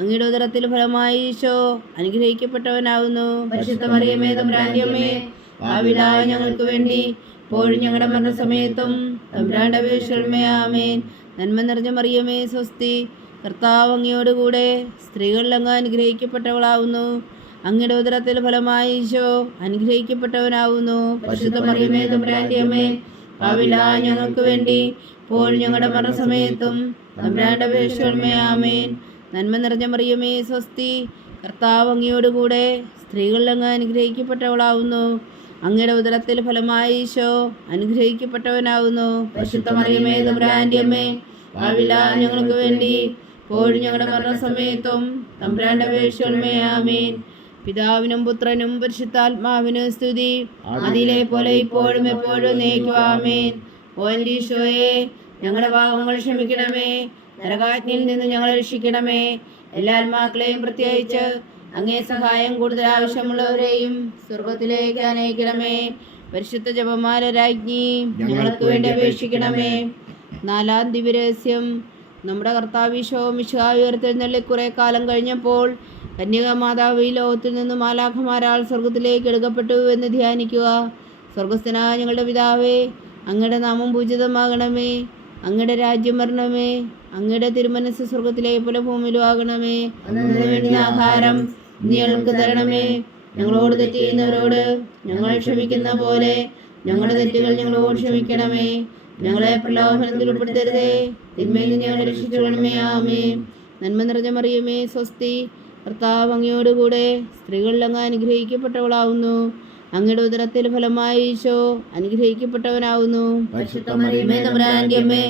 അങ്ങയുടെ ഉദരത്തിൽ ഫലമായി ഈശോ അനുഗ്രഹിക്കപ്പെട്ടവനാവുന്നു. പരിശുദ്ധ മറിയമേ തമ്പുരാന്റെ അമ്മേ, പാപികളായ ഞങ്ങൾക്ക് വേണ്ടി ഇപ്പോഴും ഞങ്ങളുടെ മരണസമയത്തും തമ്പുരാന്റെ അപേക്ഷിക്കണമേ. ആമേൻ. നന്മ നിറഞ്ഞ മറിയമേ സ്വസ്തി, കർത്താവ് അങ്ങയോടുകൂടെ സ്ത്രീകളിൽ അങ്ങ് അനുഗ്രഹിക്കപ്പെട്ടവളാവുന്നു. അങ്ങയുടെ ഉദരത്തിൽ ഫലമായി ഈശോ അനുഗ്രഹിക്കപ്പെട്ടവനാവുന്നു. പരിശുദ്ധ മറിയമേ തമ്പുരാന്റെ അമ്മേ, പാപികളായ ഞങ്ങൾക്ക് വേണ്ടി ഇപ്പോഴും ഞങ്ങളുടെ മരണസമയത്തും തമ്പുരാന്റെ അപേക്ഷിക്കണമേ. ആമേൻ. നന്മ നിറഞ്ഞ മറിയമേ സ്വസ്തി, കർത്താവ് അങ്ങയോടുകൂടെ സ്ത്രീകളിൽ അങ്ങ് അനുഗ്രഹിക്കപ്പെട്ടവളാവുന്നു. അങ്ങയുടെ ഉദരത്തിൽ ഫലമായി ഈശോ അനുഗ്രഹിക്കപ്പെട്ടവനാവുന്നു. പരിശുദ്ധ മറിയമേ തമ്പുരാന്റെ അമ്മേ, പാപികളായ ഞങ്ങൾക്ക് വേണ്ടി ഇപ്പോഴും ഞങ്ങളുടെ മരണസമയത്തും തമ്പുരാന്റെ അപേക്ഷകളുമേ. ആമേൻ. പിതാവിനും പുത്രനും പരിശുദ്ധാത്മാവിനും സ്തുതി, അതിലെ പോലെ ഇപ്പോഴും എപ്പോഴും എന്നേക്കും. ആമേൻ. ഓ എൻ്റെ ഈശോയെ, ഞങ്ങളുടെ പാപങ്ങൾ ക്ഷമിക്കണമേ, നരകാഗ്നിയിൽ നിന്ന് ഞങ്ങളെ രക്ഷിക്കണമേ. എല്ലാ ആത്മാക്കളെയും പ്രത്യേകിച്ച് അങ്ങേ സഹായം കൂടുതൽ ആവശ്യമുള്ളവരെയും സ്വർഗത്തിലേക്ക് അനയിക്കണമേ. പരിശുദ്ധ ജപമാല രാജ്ഞി, ഞങ്ങൾക്ക് വേണ്ടി അപേക്ഷിക്കണമേ. 4-ാം ദിവ്യരഹസ്യം. നമ്മുടെ കർത്താവ് ഈശോ മിശിഹായി ഉയർത്തെഴുന്നള്ളി കുറെ കാലം കഴിഞ്ഞപ്പോൾ കന്യകാമാതാവ് ഈ ലോകത്തിൽ നിന്ന് മാലാഖമാരാൽ സ്വർഗത്തിലേക്ക് എടുക്കപ്പെട്ടു എന്ന് ധ്യാനിക്കുക. സ്വർഗസ്ഥനായ ഞങ്ങളുടെ പിതാവേ, അങ്ങയുടെ നാമം പൂജിതമാകണമേ, അങ്ങയുടെ രാജ്യം വരണമേ, അങ്ങയുടെ തിരുമനസ്സ് സ്വർഗത്തിലെ പോലെ ഭൂമിയിലും ആകണമേ. അന്നു വേണ്ടുന്ന ആഹാരം ഞങ്ങൾക്ക് തരണമേ. ഞങ്ങളോട് തെറ്റ് ചെയ്യുന്നവരോട് ഞങ്ങൾ ക്ഷമിക്കുന്ന പോലെ ഞങ്ങളുടെ തെറ്റുകൾ ഞങ്ങളോട് ക്ഷമിക്കണമേ. ഞങ്ങളെ പ്രലോഭനത്തിൽ ഉൾപ്പെടുത്തരുതേ, തിന്മയിൽ നിന്ന് ഞങ്ങളെ രക്ഷിച്ചുകൊള്ളണമേ. ആമേൻ. നന്മ നിറഞ്ഞ മറിയമേ, സ്വസ്തി, കർത്താവ് അങ്ങയോടുകൂടെ സ്ത്രീകളിൽ അങ്ങ് അനുഗ്രഹിക്കപ്പെട്ടവളാവുന്നു. അങ്ങയുടെ ഉദരത്തിൽ ഫലമായി ഈശോ അനുഗ്രഹിക്കപ്പെട്ടവനാവുന്നു. പരിശുദ്ധ മറിയമേ തമ്പുരാന്റെ അമ്മേ,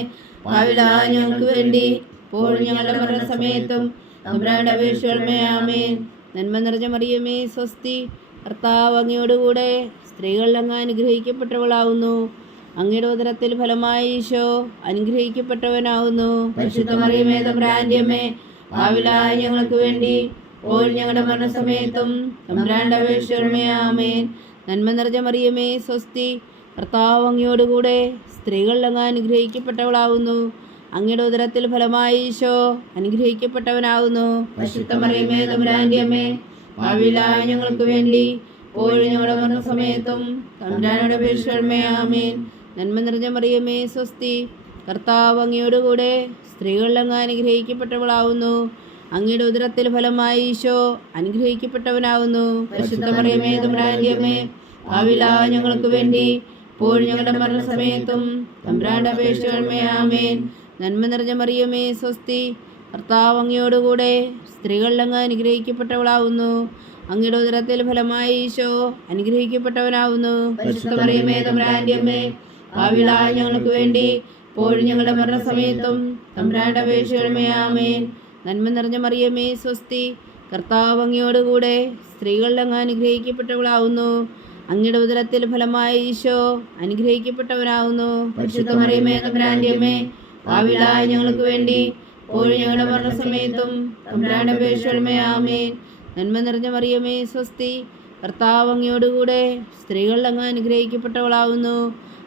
പാപികളായ ഞങ്ങൾക്ക് വേണ്ടി ഇപ്പോഴും ഞങ്ങളുടെ മരണസമയത്തും തമ്പുരാന്റെ അപേക്ഷകളുമേ. ആമേൻ. നന്മ നിറഞ്ഞ മറിയമേ, സ്വസ്തി, കർത്താവ് അങ്ങയോടുകൂടെ സ്ത്രീകളിൽ അങ്ങ് അനുഗ്രഹിക്കപ്പെട്ടവളാവുന്നു. അങ്ങയുടെ ഉദരത്തിൽ ഫലമായി ഈശോ അനുഗ്രഹിക്കപ്പെട്ടവനാവുന്നു. പരിശുദ്ധ മറിയമേ തമ്പുരാന്റെ അമ്മേ, പാപികളായ ഞങ്ങൾക്ക് വേണ്ടി ഇപ്പോഴും ഞങ്ങളുടെ മരണസമയത്തും തമ്പുരാന്റെ അപേക്ഷകളുമേ. ആമേൻ. നന്മ നിറഞ്ഞ മറിയമേ, സ്വസ്തി, കർത്താവ് അങ്ങയോടുകൂടെ സ്ത്രീകളിൽ അങ്ങ് അനുഗ്രഹിക്കപ്പെട്ടവളാവുന്നു. അങ്ങയുടെ ഉദരത്തിൽ ഫലമായി ഈശോ അനുഗ്രഹിക്കപ്പെട്ടവനാവുന്നു. പരിശുദ്ധ മറിയമേ തമ്പുരാന്റെ അമ്മേ, പാപികളായ ഞങ്ങൾക്ക് വേണ്ടി ഇപ്പോഴും ഞങ്ങളുടെ മരണസമയത്തും തമ്പുരാനോട് അപേക്ഷകളുമേ. ആമേൻ. നന്മ നിറഞ്ഞ മറിയമേ, സ്വസ്തി, കർത്താവ് അങ്ങയോടുകൂടെ സ്ത്രീകളിൽ അങ്ങ് അനുഗ്രഹിക്കപ്പെട്ടവളാവുന്നു. അങ്ങയുടെ ഉദരത്തിൽ ഫലമായി ഈശോ അനുഗ്രഹിക്കപ്പെട്ടവനാവുന്നു. പരിശുദ്ധ മറിയമേ തമ്പുരാന്റെ അമ്മേ, പാപികളായ ഞങ്ങൾക്ക് വേണ്ടി ഇപ്പോഴും ഞങ്ങളുടെ മരണസമയത്തും തമ്പുരാന്റെ അപേക്ഷകളുമേ. ആമേൻ. നന്മ നിറഞ്ഞ മറിയമേ, സ്വസ്തി, കർത്താവ് അങ്ങയോടുകൂടെ സ്ത്രീകളിൽ അങ്ങ് അനുഗ്രഹിക്കപ്പെട്ടവളാവുന്നു. അങ്ങയുടെ ഉദരത്തിൽ ഫലമായി ഈശോ അനുഗ്രഹിക്കപ്പെട്ടവനാവുന്നു. പരിശുദ്ധ മറിയമേ തമ്പുരാന്റെ അമ്മേ, പാപികളായ ഞങ്ങൾക്ക് വേണ്ടി ഇപ്പോഴും ഞങ്ങളുടെ മരണസമയത്തും തമ്പുരാന്റെ അപേക്ഷകളുമേ. ആമേൻ. നന്മ നിറഞ്ഞ മറിയമേ, സ്വസ്തി, കർത്താവ് അങ്ങയോടുകൂടെ സ്ത്രീകളിൽ അങ്ങ് അനുഗ്രഹിക്കപ്പെട്ടവളാവുന്നു. അങ്ങയുടെ ഉദരത്തിൽ ഫലമായി ഈശോ അനുഗ്രഹിക്കപ്പെട്ടവനാവുന്നു. പരിശുദ്ധ മറിയമേ തമ്പുരാന്റെ അമ്മേ, പാപികളായ ഞങ്ങൾക്ക് വേണ്ടി ഇപ്പോഴും ഞങ്ങളുടെ മരണസമയത്തും തമ്പുരാന്റെ അപേക്ഷകളുമേ. ആമേൻ. നന്മ നിറഞ്ഞ മറിയമേ, സ്വസ്തി, കർത്താവ് അങ്ങയോടുകൂടെ സ്ത്രീകളിൽ അങ്ങ് അനുഗ്രഹിക്കപ്പെട്ടവളാവുന്നു.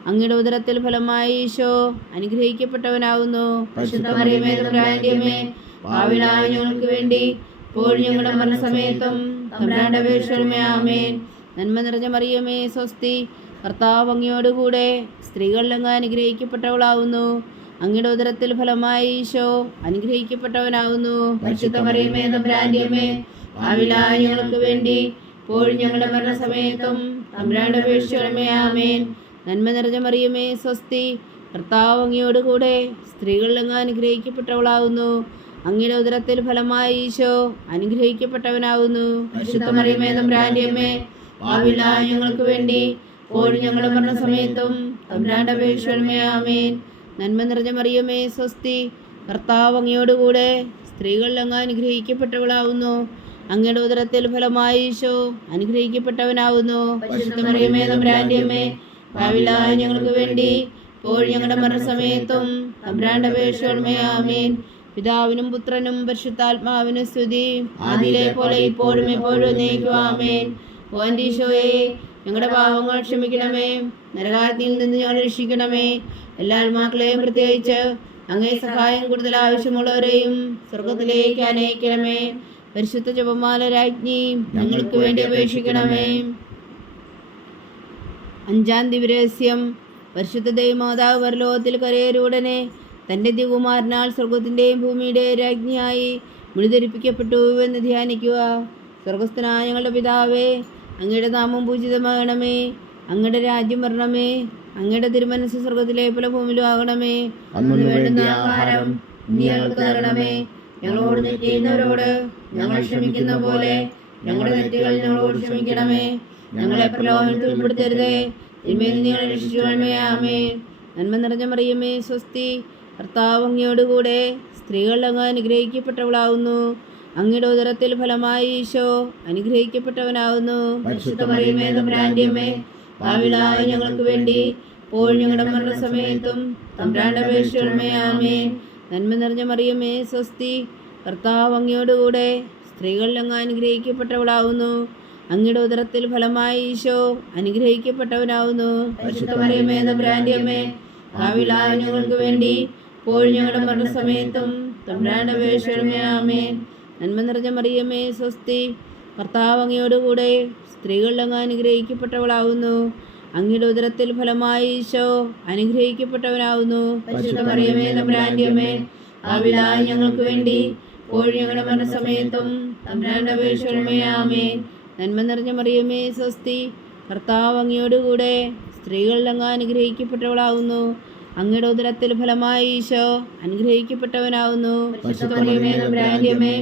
അങ്ങയുടെ ഉദരത്തിൽ ഫലമായി ഈശോ അനുഗ്രഹിക്കപ്പെട്ടവനാവുന്നു. പരിശുദ്ധ മറിയമേ തമ്പുരാന്റെ അമ്മേ, പാപികളായ ഞങ്ങൾക്ക് വേണ്ടി ഇപ്പോഴും ഞങ്ങളുടെ മരണസമയത്തും തമ്പുരാന്റെ അപേക്ഷകളുമേ. ആമേൻ. നന്മ നിറഞ്ഞ മറിയമേ, സ്വസ്തി, കർത്താവ് അങ്ങയോടുകൂടെ സ്ത്രീകളിൽ അങ്ങ് അനുഗ്രഹിക്കപ്പെട്ടവളാവുന്നു. അങ്ങയുടെ ഉദരത്തിൽ ഫലമായി ഈശോ അനുഗ്രഹിക്കപ്പെട്ടവനാവുന്നു. പരിശുദ്ധ മറിയമേ തമ്പുരാന്റെ അമ്മേ, പാപികളായ ഞങ്ങൾക്ക് വേണ്ടി ഇപ്പോഴും ഞങ്ങളുടെ മരണസമയത്തും തമ്പുരാന്റെ അപേക്ഷകളുമേ. ആമേൻ. നന്മ നിറഞ്ഞ മറിയമേ, സ്വസ്തി, കർത്താവ് അങ്ങയോടുകൂടെ സ്ത്രീകളിൽ അങ്ങ് അനുഗ്രഹിക്കപ്പെട്ടവളാവുന്നു. അങ്ങയുടെ ഉദരത്തിൽ ഫലമായി ഈശോ അനുഗ്രഹിക്കപ്പെട്ടവനാവുന്നു. പരിശുദ്ധ മറിയമേ തമ്പുരാന്റെ അമ്മേ, പാപികളായ ഞങ്ങൾക്ക് വേണ്ടി ഇപ്പോഴും ഞങ്ങളുടെ മരണസമയത്തും തമ്പുരാന്റെ അപേക്ഷകളുമേ. ആമേൻ. നന്മ നിറഞ്ഞ മറിയമേ, സ്വസ്തി, കർത്താവ് അങ്ങയോടുകൂടെ സ്ത്രീകളിൽ അങ്ങ് അനുഗ്രഹിക്കപ്പെട്ടവളാവുന്നു. അങ്ങയുടെ ഉദരത്തിൽ ഫലമായി ഈശോ അനുഗ്രഹിക്കപ്പെട്ടവനാവുന്നു. പരിശുദ്ധ മറിയമേ തമ്പുരാന്റെ അമ്മേ, പാപികളായ ഞങ്ങൾക്ക് വേണ്ടി ഇപ്പോഴും ഞങ്ങളുടെ മരണസമയത്തും തമ്പുരാന്റെ അപേക്ഷകളുമേ. ആമേൻ. പിതാവിനും പുത്രനും പരിശുദ്ധാത്മാവിനും സ്തുതി, ആദിയിലെ പോലെ ഇപ്പോഴും എപ്പോഴും എന്നേക്കും. ആമേൻ. ഓ എൻ്റെ ഈശോയെ, ഞങ്ങളുടെ പാപങ്ങൾ ക്ഷമിക്കണമേ, നരകാഗ്നിയിൽ നിന്ന് ഞങ്ങളെ രക്ഷിക്കണമേ. എല്ലാ ആത്മാക്കളെയും പ്രത്യേകിച്ച് അങ്ങേ സഹായം കൂടുതൽ ആവശ്യമുള്ളവരെയും സ്വർഗത്തിലേക്ക് അനയിക്കണമേ. പരിശുദ്ധ ജപമാല രാജ്ഞി, ഞങ്ങൾക്ക് വേണ്ടി അപേക്ഷിക്കണമേ. 5-ാം ദിവ്യരഹസ്യം. പരിശുദ്ധ ദൈവമാതാവ് പരലോകത്തിൽ കരയേറിയുടനെ തൻ്റെ ദിവകുമാരനാൽ സ്വർഗത്തിൻ്റെയും ഭൂമിയുടെയും രാജ്ഞിയായി മുഴുധരിപ്പിക്കപ്പെട്ടു എന്ന് ധ്യാനിക്കുക. സ്വർഗസ്ഥനായ ഞങ്ങളുടെ പിതാവേ, അങ്ങയുടെ നാമം പൂജിതമാകണമേ, അങ്ങയുടെ രാജ്യം വരണമേ, അങ്ങയുടെ തിരുമനസ്സ് സ്വർഗത്തിലെ പോലെ ഭൂമിയിലും ആകണമേ. അന്നു വേണ്ടുന്ന ആഹാരം ഞങ്ങൾക്ക് തരണമേ. ഞങ്ങളോട് തെറ്റ് ചെയ്യുന്നവരോട് ഞങ്ങൾ ക്ഷമിക്കുന്ന പോലെ ഞങ്ങളുടെ തെറ്റുകൾ ഞങ്ങളോട് ക്ഷമിക്കണമേ. ഞങ്ങളെ പ്രലോഭനത്തിൽ ഉൾപ്പെടുത്തരുതേ, തിന്മയിൽ നിന്ന് ഞങ്ങളെ രക്ഷിക്കണമേ. ആമേൻ. നന്മ നിറഞ്ഞ മറിയമേ, സ്വസ്തി, കർത്താവ് അങ്ങയോടുകൂടെ സ്ത്രീകൾ അങ്ങ് അനുഗ്രഹിക്കപ്പെട്ടവളാവുന്നു. അങ്ങയുടെ ഉദരത്തിൽ ഫലമായി ഈശോ അനുഗ്രഹിക്കപ്പെട്ടവനാവുന്നു. പരിശുദ്ധ മറിയമേ, തമ്പുരാന്റെ അമ്മേ, പാപികളായ ഞങ്ങൾക്ക് വേണ്ടി ഇപ്പോഴും ഞങ്ങളുടെ മരണസമയത്തും തമ്പുരാന്റെ അപേക്ഷിക്കണമേ. ആമേൻ. നന്മ നിറഞ്ഞ മറിയമേ, സ്വസ്തി, കർത്താവ് അങ്ങയോടുകൂടെ സ്ത്രീകൾ അങ്ങ് അനുഗ്രഹിക്കപ്പെട്ടവളാവുന്നു. അങ്ങയുടെ ഉദരത്തിൽ ഫലമായി ഈശോ അനുഗ്രഹിക്കപ്പെട്ടവനാവുന്നു. പരിശുദ്ധ മറിയമേ, തമ്പുരാന്റെ അമ്മേ, പാപികളായ ഞങ്ങൾക്ക് വേണ്ടി ഇപ്പോഴും ഞങ്ങളുടെ മരണസമയത്തും തമ്പുരാന്റെ അപേക്ഷിക്കണമേ. ആമേൻ. നന്മ നിറഞ്ഞ മറിയമേ, സ്വസ്തി, കർത്താവ് അങ്ങയോടുകൂടെ സ്ത്രീകൾ അങ്ങ് അനുഗ്രഹിക്കപ്പെട്ടവളാവുന്നു. അങ്ങയുടെ ഉദരത്തിൽ ഫലമായി ഈശോ അനുഗ്രഹിക്കപ്പെട്ടവനാവുന്നു. പരിശുദ്ധ മറിയമേ, തമ്പുരാന്റെ അമ്മേ, പാപികളായ ഞങ്ങൾക്ക് വേണ്ടി ഇപ്പോഴും ഞങ്ങളുടെ മരണസമയത്തും തമ്പുരാന്റെ അപേക്ഷിക്കണമേ. ആമേൻ. നന്മ നിറഞ്ഞ മറിയമേ, സ്വസ്തി, കർത്താവ് അങ്ങയോടുകൂടെ സ്ത്രീകൾ അങ്ങ് അനുഗ്രഹിക്കപ്പെട്ടവളാവുന്നു. അങ്ങയുടെ ഉദരത്തിൽ ഫലമായി ഈശോ അനുഗ്രഹിക്കപ്പെട്ടവനാവുന്നു. പരിശുദ്ധ മറിയമേ, തമ്പുരാന്റെ അമ്മേ,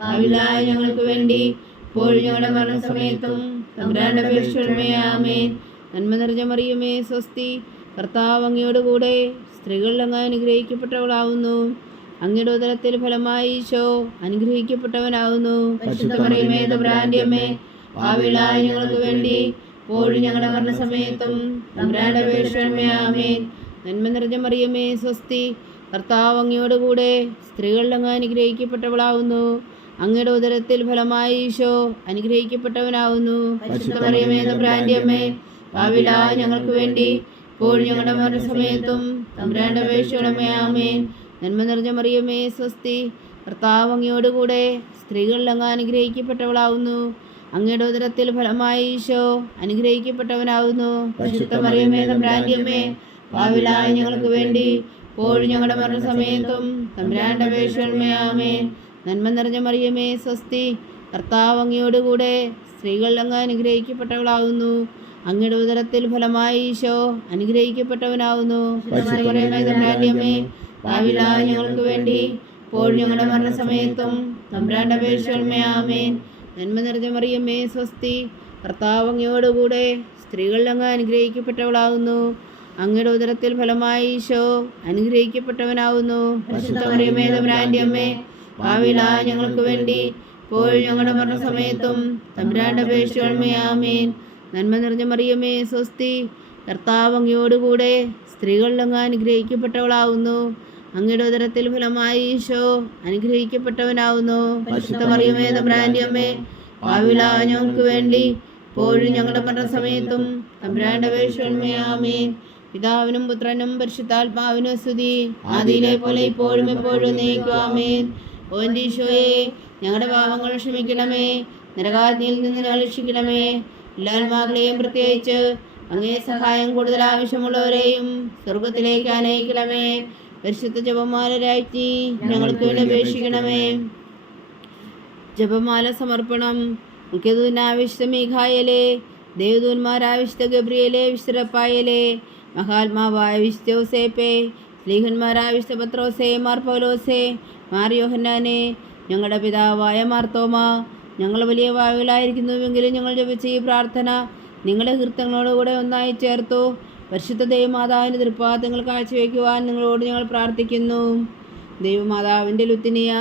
പാപികളായ ഞങ്ങൾക്ക് വേണ്ടി ഇപ്പോഴും ഞങ്ങളുടെ മരണസമയത്തും തമ്പുരാന്റെ അപേക്ഷിക്കണമേ. ആമേൻ. നന്മ നിറഞ്ഞ മറിയമേ, സ്വസ്തി, കർത്താവ് അങ്ങയോടുകൂടെ സ്ത്രീകൾ അങ്ങ് അനുഗ്രഹിക്കപ്പെട്ടവളാവുന്നു. അങ്ങയുടെ ഉദരത്തിൽ ഫലമായി ഈശോ അനുഗ്രഹിക്കപ്പെട്ടവനാവുന്നു. പരിശുദ്ധ മറിയമേ, തമ്പുരാന്റെ അമ്മേ, പാപികളായ ഞങ്ങൾക്ക് വേണ്ടി ഇപ്പോഴും ഞങ്ങളുടെ മരണസമയത്തും തമ്പുരാന്റെ അപേക്ഷിക്കണമേ. ആമേൻ. നന്മ നിറഞ്ഞ മറിയമേ, സ്വസ്തി, കർത്താവ് അങ്ങയോടുകൂടെ സ്ത്രീകൾ അങ്ങ് അനുഗ്രഹിക്കപ്പെട്ടവളാവുന്നു. അങ്ങയുടെ ഉദരത്തിൽ ഫലമായി ഈശോ അനുഗ്രഹിക്കപ്പെട്ടവനാവുന്നു. പരിശുദ്ധ മറിയമേ, തമ്പുരാന്റെ അമ്മേ, പാപികളായ ഞങ്ങൾക്ക് വേണ്ടി ഇപ്പോഴും ഞങ്ങളുടെ മരണസമയത്തും തമ്പുരാന്റെ അപേക്ഷിക്കണമേ. ആമേൻ. നന്മ നിറഞ്ഞ മറിയമേ, സ്വസ്തി, കർത്താവ് അങ്ങയോടുകൂടെ സ്ത്രീകൾ അങ്ങ് അനുഗ്രഹിക്കപ്പെട്ടവളാവുന്നു. അങ്ങയുടെ ഉദരത്തിൽ ഫലമായി ഈശോ അനുഗ്രഹിക്കപ്പെട്ടവനാവുന്നു. പരിശുദ്ധ മറിയമേ, തമ്പുരാന്റെ അമ്മേ, പാപികളായ ഞങ്ങൾക്ക് വേണ്ടി ഇപ്പോഴും ഞങ്ങളുടെ മരണസമയത്തും തമ്പുരാന്റെ അപേക്ഷിക്കണമേ. ആമേൻ. നന്മ നിറഞ്ഞ മറിയമേ, സ്വസ്തി, കർത്താവ് അങ്ങയോടുകൂടെ സ്ത്രീകൾ അങ്ങ് അനുഗ്രഹിക്കപ്പെട്ടവളാവുന്നു. അങ്ങയുടെ ഉദരത്തിൽ ഫലമായി ഈശോ അനുഗ്രഹിക്കപ്പെട്ടവനാവുന്നു. പരിശുദ്ധ മറിയമേ, തമ്പുരാന്റെ അമ്മേ, പാപികളായ ഞങ്ങൾക്ക് വേണ്ടി ഇപ്പോഴും ഞങ്ങളുടെ മരണസമയത്തും തമ്പുരാന്റെ അപേക്ഷിക്കണമേ. ആമേൻ. നന്മ നിറഞ്ഞ മറിയമേ, സ്വസ്തി, കർത്താവ് അങ്ങയോടുകൂടെ സ്ത്രീകൾ അങ്ങ് അനുഗ്രഹിക്കപ്പെട്ടവളാവുന്നു. അങ്ങയുടെ ഉദരത്തിൽ ഫലമായി ഈശോ അനുഗ്രഹിക്കപ്പെട്ടവനാവുന്നു. പരിശുദ്ധ മറിയമേ, തമ്പുരാന്റെ അമ്മേ, പാപികളായ ഞങ്ങൾക്ക് വേണ്ടി ഇപ്പോഴും ഞങ്ങളുടെ മരണസമയത്തും തമ്പുരാന്റെ അപേക്ഷിക്കണമേ. ആമേൻ. നന്മ നിറഞ്ഞ മറിയമേ, സ്വസ്തി, കർത്താവ് അങ്ങയോടുകൂടെ സ്ത്രീകൾ അങ്ങ് അനുഗ്രഹിക്കപ്പെട്ടവളാവുന്നു. അങ്ങയുടെ ഉദരത്തിൽ ഫലമായി ഈശോ അനുഗ്രഹിക്കപ്പെട്ടവനാവുന്നു. പരിശുദ്ധ മറിയമേ, തമ്പുരാന്റെ അമ്മേ, പാപികളായ ഞങ്ങൾക്ക് വേണ്ടി ഇപ്പോഴും ഞങ്ങളുടെ മരണസമയത്തും തമ്പുരാന്റെ അപേക്ഷിക്കണമേ. ആമേൻ. പിതാവിനും പുത്രനും പരിശുദ്ധാത്മാവിനും സ്തുതി. ആദിയിലെ പോലെ ഇപ്പോഴും എപ്പോഴും എന്നേക്കും. ആമേൻ. ഓ എൻ്റെ ഈശോയെ, ഞങ്ങളുടെ പാപങ്ങൾ ക്ഷമിക്കണമേ, നരകാഗ്നിയിൽ നിന്ന് ഞങ്ങളെ രക്ഷിക്കണമേ. എല്ലാ ആത്മാക്കളെയും പ്രത്യേകിച്ച് അങ്ങേ സഹായം കൂടുതൽ ആവശ്യമുള്ളവരെയും സ്വർഗത്തിലേക്ക് അനയിക്കണമേ. പരിശുദ്ധ ജപമാലരായി ഞങ്ങൾക്ക് വേണ്ടി അപേക്ഷിക്കണമേ. ജപമാല സമർപ്പണം. മുഖ്യദൂതനാവിശുദ്ധ മീഖായേലേ, ദേവദൂതന്മാരാവിശുദ്ധ ഗബ്രിയേലേ, വിശുദ്ധ റഫായേലേ, മഹാത്മാവായ വിശുദ്ധ യോസേപ്പേ, സ്ലീഹന്മാരായ വിശുദ്ധ പത്രോസേ, മാർ പൗലോസേ, മാർ യോഹന്നാനെ, ഞങ്ങളുടെ പിതാവായ മാർത്തോമ, ഞങ്ങൾ വലിയ വായുകളായിരിക്കുന്നുവെങ്കിലും ഞങ്ങൾ ജപിച്ച ഈ പ്രാർത്ഥന നിങ്ങളുടെ കീർത്തനങ്ങളോടുകൂടെ ഒന്നായി ചേർത്തു. പരിശുദ്ധ ദൈവമാതാവിൻ്റെ തൃപ്പാദങ്ങൾ കാഴ്ചവെക്കുവാൻ നിങ്ങളോട് ഞങ്ങൾ പ്രാർത്ഥിക്കുന്നു. ദൈവമാതാവിൻ്റെ ലുത്തിനിയ,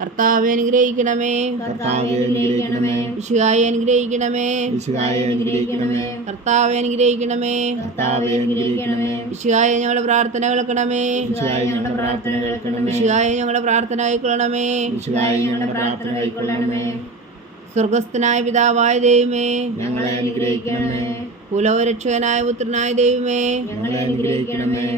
കർത്താവെ അനുഗ്രഹിക്കണമേ, കർത്താവേ അനുഗ്രഹിക്കണമേ, വിശുദ്ധായി അനുഗ്രഹിക്കണമേ, വിശുദ്ധായി അനുഗ്രഹിക്കണമേ, കർത്താവെ അനുഗ്രഹിക്കണമേ, കർത്താവേ അനുഗ്രഹിക്കണമേ, വിശുദ്ധായ ഞങ്ങളുടെ പ്രാർത്ഥന കേൾക്കണമേ, വിശുദ്ധായി ഞങ്ങളുടെ പ്രാർത്ഥന കേൾക്കണമേ, വിശുദ്ധായ ഞങ്ങളുടെ പ്രാർത്ഥന കൈക്കൊള്ളണമേ, വിശുദ്ധായി ഞങ്ങളുടെ പ്രാർത്ഥന കൈക്കൊള്ളണമേ. സ്വർഗസ്ഥനായ പിതാവായ ദൈവമേ, ഞങ്ങളെ അനുഗ്രഹിക്കണമേ, കുലവരക്ഷകനായ പുത്രനായ ദൈവമേ, ഞങ്ങളെ അനുഗ്രഹിക്കണമേ,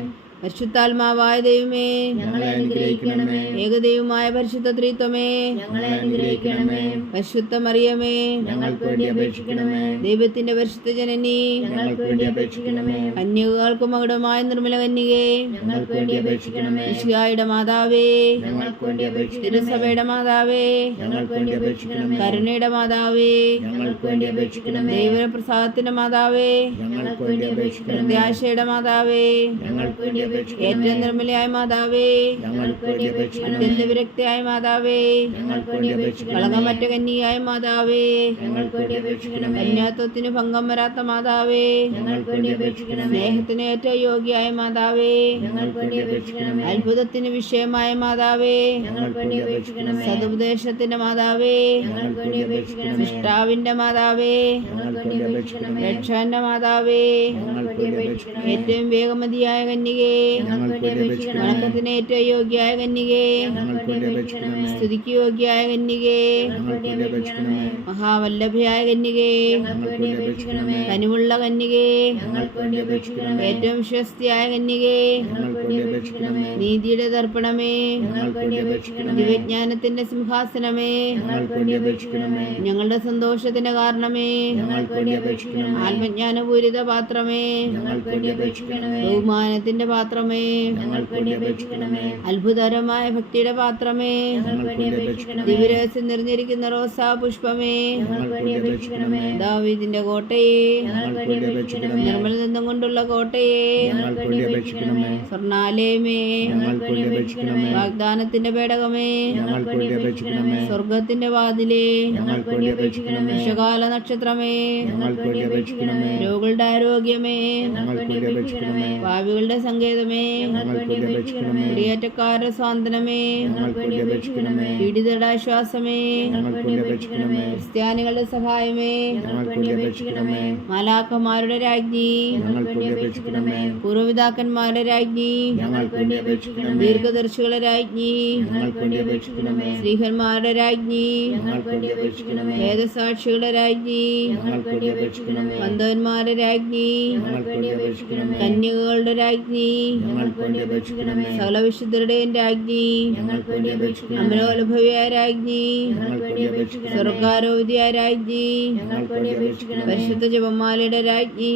പരിശുദ്ധാത്മാവായ ദൈവമേ, ഞങ്ങളെ അനുഗ്രഹിക്കണമേ, ഏകദൈവമായ പരിശുദ്ധ ത്രിത്വമേ, ഞങ്ങളെ അനുഗ്രഹിക്കണമേ, പരിശുദ്ധ മറിയമേ, ഞങ്ങൾക്ക് വേണ്ടി അപേക്ഷിക്കണമേ, ദൈവത്തിന്റെ പരിശുദ്ധ ജനനി, ഞങ്ങൾക്ക് വേണ്ടി അപേക്ഷിക്കണമേ, കന്യകൾക്ക് മകുടമായ നിർമ്മല കന്യകേ, ഞങ്ങൾക്ക് വേണ്ടി അപേക്ഷിക്കണമേ, ഈശോയുടെ മാതാവേ, ഞങ്ങൾക്ക് വേണ്ടി അപേക്ഷിക്കണമേ, തിരുസഭയുടെ മാതാവേ, ഞങ്ങൾക്ക് വേണ്ടി അപേക്ഷിക്കണമേ, കരുണയുടെ മാതാവേ, ഞങ്ങൾക്ക് വേണ്ടി അപേക്ഷിക്കണമേ, ദൈവപ്രസാദത്തിന്റെ മാതാവേ, ഞങ്ങൾക്ക് വേണ്ടി അപേക്ഷിക്കണമേ, പ്രത്യാശയുടെ മാതാവേ, ഞങ്ങൾക്ക് വേണ്ടി ഏറ്റവും നിർമ്മലയായ മാതാവേ, അത്യന്ത വിരക്തിയായ മാതാവേ, കളങ്കമറ്റ കന്യയായ മാതാവേ, കന്യാത്വത്തിന് ഭംഗം വരാത്ത മാതാവേ, സ്നേഹത്തിന് ഏറ്റവും യോഗ്യയായ മാതാവേ, അത്ഭുതത്തിന് വിഷയമായ മാതാവേ, സതുപദേശത്തിന്റെ മാതാവേ, സൃഷ്ടാവിന്റെ മാതാവേ, രക്ഷകന്റെ മാതാവേ, ഏറ്റവും വേഗമതിയായ കന്യകേ, വണക്കത്തിന് ഏറ്റവും യോഗ്യയായ കന്യകേ, സ്തുതിക്ക് യോഗ്യയായ കന്യകേ, മഹാവല്ലഭയായ കന്യകേ, കനിവുള്ള കന്യകേ, ഏറ്റവും വിശ്വസ്തയായ കന്യകേ, നീതിയുടെ ദർപ്പണമേ, ദിവ്യജ്ഞാനത്തിന്റെ സിംഹാസനമേ, ഞങ്ങളുടെ സന്തോഷത്തിന്റെ കാരണമേ, ആത്മജ്ഞാനപൂരിത പാത്രമേ, ബഹുമാനത്തിന്റെ പാത്രമേ, അത്ഭുതകരമായ ഭക്തിയുടെ പാത്രമേ, ദിവ്യരഹസ്യം നിറഞ്ഞിരിക്കുന്ന റോസാ പുഷ്പമേ, ദാവീദിന്റെ കോട്ടയെ, നിർമ്മല നിന്നും കൊണ്ടുള്ള കോട്ടയെ, സ്വർണാലയമേ, വാഗ്ദാനത്തിന്റെ പേടകമേ, സ്വർഗത്തിന്റെ വാതിലേ, വിഷകാല നക്ഷത്രമേ, രോഗികളുടെ ആരോഗ്യമേ, ഭാവികളുടെ സങ്കേതമേ, കുടിയേറ്റക്കാരുടെ സ്വാന്തനമേ, പീഡിതരുടെ ആശ്വാസമേ, ക്രിസ്ത്യാനികളുടെ സഹായമേ, മാലാഖമാരുടെ രാജ്ഞി, പൂർവ്വപിതാക്കന്മാരുടെ രാജ്ഞി, ദീർഘദർശികളുടെ രാജ്ഞി, ശ്രീഹന്മാരുടെ രാജ്ഞി, വേദസാക്ഷികളുടെ രാജ്ഞി, പന്തവന്മാരുടെ രാജ്ഞി, കന്യകകളുടെ രാജ്ഞി, സകല വിശുദ്ധരുടെയും രാജ്ഞി, അമലോത്ഭവിയായ രാജ്ഞി, സ്വർഗാരോപിതയായ രാജ്ഞി, പരിശുദ്ധ ജപമാലയുടെ രാജ്ഞി,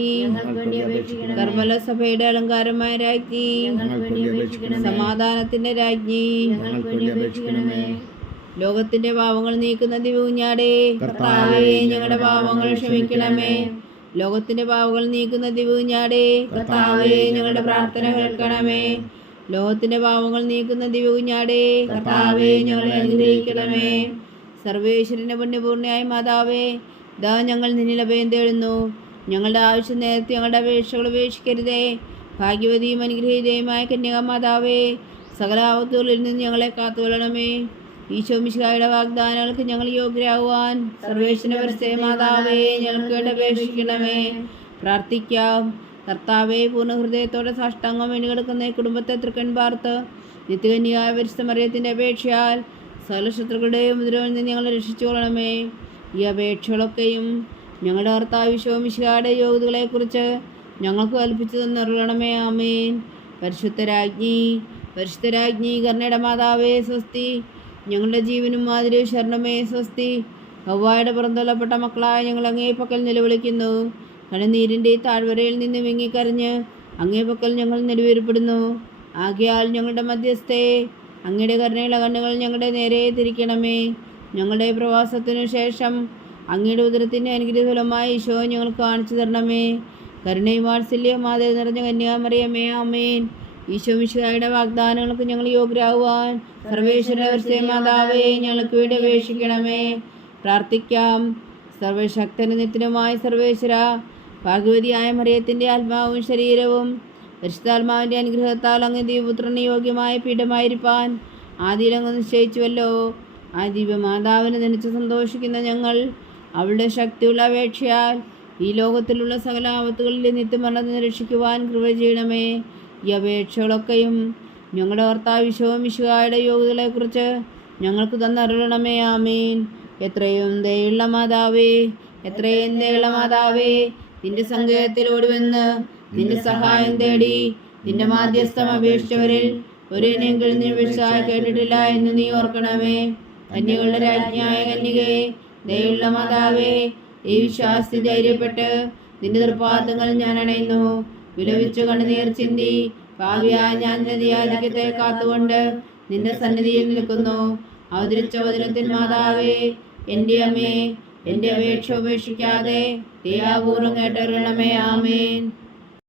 കർമ്മല സഭയുടെ അലങ്കാരമായ രാജ്ഞി, സമാധാനത്തിന്റെ രാജ്ഞി, ലോകത്തിന്റെ പാവങ്ങൾ നീക്കുന്ന ദിവ്യകുഞ്ഞാടേ, കർത്താവേ ഞങ്ങളുടെ പാവങ്ങൾ ക്ഷമിക്കണമേ. ലോകത്തിന്റെ പാവങ്ങൾ നീക്കുന്ന ദിവ്യകുഞ്ഞാടേ, കർത്താവേ ഞങ്ങളുടെ പ്രാർത്ഥന കേൾക്കണമേ. ലോകത്തിന്റെ പാവങ്ങൾ നീക്കുന്ന ദിവ്യകുഞ്ഞാടേ, കർത്താവേ ഞങ്ങളെ അനുഗ്രഹിക്കണമേ. സർവേശ്വരന്റെ പുണ്യപൂർണ്ണയായ മാതാവേ, ദാ ഞങ്ങൾ നിന്നിൽ അഭയം തേടുന്നു. ഞങ്ങളുടെ ആവശ്യം നേരത്തെ ഞങ്ങളുടെ അപേക്ഷകൾ ഉപേക്ഷിക്കരുതേ. ഭാഗ്യവതിയും അനുഗ്രഹീതയുമായ കന്യകാമാതാവേ, സകല ആപത്തുകളിൽ നിന്ന് ഞങ്ങളെ കാത്തുകൊള്ളണമേ. ഈശോ മിശിഹായുടെ വാഗ്ദാനങ്ങൾക്ക് ഞങ്ങൾ യോഗ്യരാകുവാൻ സർവേശ്വരന്റെ പരിശുദ്ധ മാതാവേ ഞങ്ങൾക്ക് വേണ്ടി അപേക്ഷിക്കണമേ. പ്രാർത്ഥിക്കാം. കർത്താവേ, പൂർണ്ണ ഹൃദയത്തോടെ സാഷ്ടാംഗം വീണുകിടക്കുന്ന ഈ കുടുംബത്തെ തൃക്കൺ പാർത്ത് നിത്യകന്യകായ പരിശുദ്ധ മറിയത്തിൻ്റെ അപേക്ഷയാൽ സകല ശത്രുക്കളുടെയും ഉപദ്രവത്തിൽ നിന്ന് ഞങ്ങളെ രക്ഷിച്ചുകൊള്ളണമേ. ഈ അപേക്ഷകളൊക്കെയും ഞങ്ങളുടെ കർത്താവ് ഈശോ മിശിഹായുടെ യോഗ്യതകളെക്കുറിച്ച് ഞങ്ങൾക്ക് കൽപ്പിച്ചു തന്നറിയണമേ. ആമേൻ. പരിശുദ്ധരാജ്ഞി, പരിശുദ്ധരാജ്ഞി, കരുണയുടെ മാതാവേ സ്വസ്തി. ഞങ്ങളുടെ ജീവനും മാതിരിയും ശരണമേ സ്വസ്തി. ഹവ്വായുടെ പുറന്തള്ളപ്പെട്ട മക്കളായ ഞങ്ങൾ അങ്ങേ പക്കൽ നിലവിളിക്കുന്നു. കണ്ണുനീരിൻ്റെ ഈ താഴ്വരയിൽ നിന്ന് വിങ്ങിക്കരഞ്ഞ് അങ്ങേ പക്കൽ ഞങ്ങൾ നെടുവേർപ്പെടുന്നു. ആകയാൽ ഞങ്ങളുടെ മധ്യസ്ഥേ, അങ്ങയുടെ കരുണയുള്ള കണ്ണുകൾ ഞങ്ങളുടെ നേരെ തിരിക്കണമേ. ഞങ്ങളുടെ പ്രവാസത്തിനു ശേഷം അങ്ങയുടെ ഉദരത്തിൻ്റെ അനുഗ്രഹഫലമായ ഈശോ ഞങ്ങൾക്ക് കാണിച്ചു തരണമേ. കരുണയും വാത്സല്യവും മാതൃ നിറഞ്ഞ കന്യാമറിയമേ, ആമേൻ. ഈശോ മിശിഹായുടെ വാഗ്ദാനങ്ങൾക്ക് ഞങ്ങൾ യോഗ്യരാകുവാൻ സർവേശ്വരന്റെ പരിശുദ്ധ മാതാവേ ഞങ്ങൾക്ക് വേണ്ടി അപേക്ഷിക്കണമേ. പ്രാർത്ഥിക്കാം. സർവശക്തനും നിത്യനുമായ സർവേശ്വര, ഭാഗ്യവതിയായ മറിയത്തിൻ്റെ ആത്മാവും ശരീരവും പരിശുദ്ധാത്മാവിൻ്റെ അനുഗ്രഹത്താൽ അങ്ങ് ദിവ്യപുത്രന് യോഗ്യമായ പീഠമായിരിക്കാൻ ആദിയിലങ്ങ് നിശ്ചയിച്ചുവല്ലോ. ആ ദിവ്യമാതാവിനെ നനച്ച് സന്തോഷിക്കുന്ന ഞങ്ങൾ അവളുടെ ശക്തിയുള്ള അപേക്ഷയാൽ ഈ ലോകത്തിലുള്ള സകല ആപത്തുകളിൽ നിത്യമരണത്തിന് രക്ഷിക്കുവാൻ കൃപ ചെയ്യണമേ. ഈ അപേക്ഷകളൊക്കെയും ഞങ്ങളുടെ കർത്താവ് ഈശോ മിശിഹായുടെ യോഗ്യതകളെക്കുറിച്ച് ഞങ്ങൾക്ക് തന്നരുളണമേ. ആമേൻ. എത്രയും ദയുള്ള മാതാവേ, എത്രയും ദയുള്ള മാതാവേ, നിന്റെ സങ്കേതത്തിൽ ഓടിവന്ന് നിന്റെ സഹായം തേടി നിന്റെ മാധ്യസ്ഥം അപേക്ഷിച്ചവരിൽ ഒരേനെങ്കിലും നീ വിളിച്ചാൽ കേട്ടിട്ടില്ല എന്ന് നീ ഓർക്കണമേ. കന്യകളുടെ രാജ്ഞിയായ കന്യകേ, ദയുള്ള മാതാവേ, ഈ വിശ്വാസത്തിൽ ധൈര്യപ്പെട്ട് നിന്റെ തൃപ്പാദങ്ങൾ ഞാൻ അണയുന്നു. വിലപിച്ചു കണ്ണുനീർ ചിന്തി ഭാവിയായ ഞാൻ നദിയാധിക്യത്തെ കാത്തുകൊണ്ട് നിന്റെ സന്നിധിയിൽ നിൽക്കുന്നു. അവതരിച്ച വചനത്തിൻ മാതാവേ, എൻ്റെ അമ്മേ, എൻ്റെ അപേക്ഷ ഉപേക്ഷിക്കാതെ ദയാപൂർവം കേട്ടരുളണമേ. ആമേൻ.